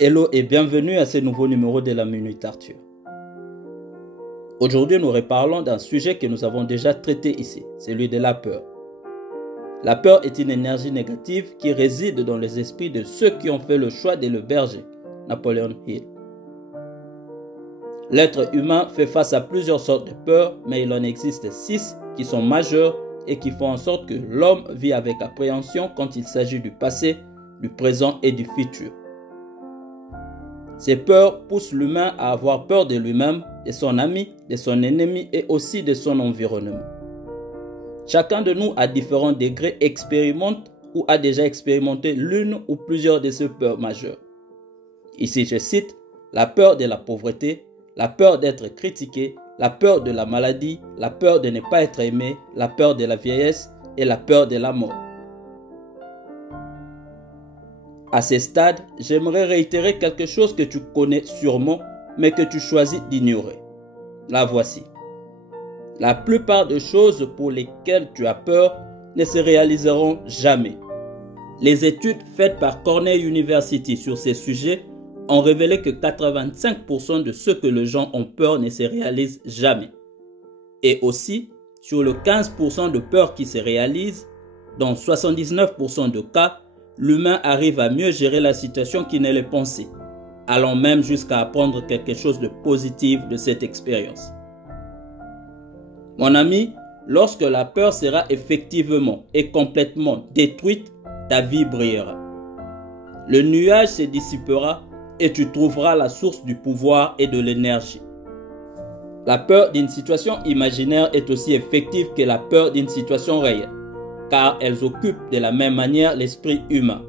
Hello et bienvenue à ce nouveau numéro de la Minute Arthur. Aujourd'hui, nous reparlons d'un sujet que nous avons déjà traité ici, celui de la peur. La peur est une énergie négative qui réside dans les esprits de ceux qui ont fait le choix de le berger, Napoleon Hill. L'être humain fait face à plusieurs sortes de peurs, mais il en existe 6 qui sont majeures et qui font en sorte que l'homme vit avec appréhension quand il s'agit du passé, du présent et du futur. Ces peurs poussent l'humain à avoir peur de lui-même, de son ami, de son ennemi et aussi de son environnement. Chacun de nous à différents degrés expérimente ou a déjà expérimenté l'une ou plusieurs de ces peurs majeures. Ici je cite la peur de la pauvreté, la peur d'être critiqué, la peur de la maladie, la peur de ne pas être aimé, la peur de la vieillesse et la peur de la mort. À ce stade, j'aimerais réitérer quelque chose que tu connais sûrement, mais que tu choisis d'ignorer. La voici. La plupart des choses pour lesquelles tu as peur ne se réaliseront jamais. Les études faites par Cornell University sur ces sujets ont révélé que 85% de ce que les gens ont peur ne se réalisent jamais. Et aussi, sur le 15% de peurs qui se réalisent, dans 79% de cas, l'humain arrive à mieux gérer la situation qu'il ne le pensait, allant même jusqu'à apprendre quelque chose de positif de cette expérience. Mon ami, lorsque la peur sera effectivement et complètement détruite, ta vie brillera. Le nuage se dissipera et tu trouveras la source du pouvoir et de l'énergie. La peur d'une situation imaginaire est aussi effective que la peur d'une situation réelle, car elles occupent de la même manière l'esprit humain.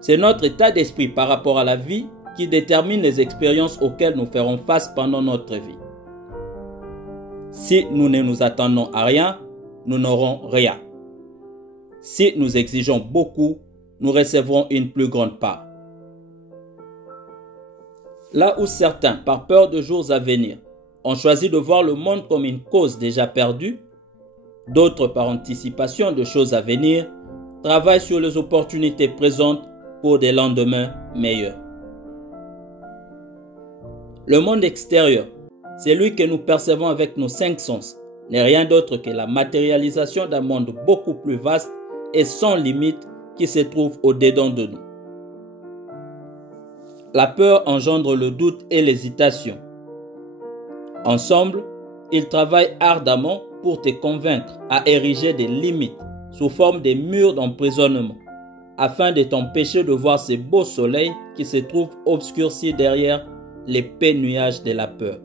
C'est notre état d'esprit par rapport à la vie qui détermine les expériences auxquelles nous ferons face pendant notre vie. Si nous ne nous attendons à rien, nous n'aurons rien. Si nous exigeons beaucoup, nous recevrons une plus grande part. Là où certains, par peur de jours à venir, ont choisi de voir le monde comme une cause déjà perdue, d'autres, par anticipation de choses à venir, travaillent sur les opportunités présentes pour des lendemains meilleurs. Le monde extérieur, celui que nous percevons avec nos 5 sens, n'est rien d'autre que la matérialisation d'un monde beaucoup plus vaste et sans limite qui se trouve au-dedans de nous. La peur engendre le doute et l'hésitation. Ensemble, ils travaillent ardemment pour te convaincre à ériger des limites sous forme de murs d'emprisonnement, afin de t'empêcher de voir ce beau soleil qui se trouve obscurci derrière l'épais nuage de la peur.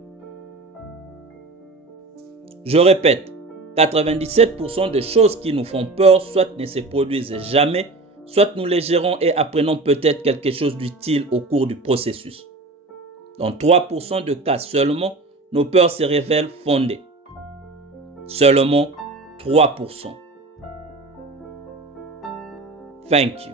Je répète, 97% des choses qui nous font peur soit ne se produisent jamais, soit nous les gérons et apprenons peut-être quelque chose d'utile au cours du processus. Dans 3% de cas seulement, nos peurs se révèlent fondées. Seulement 3%. Thank you.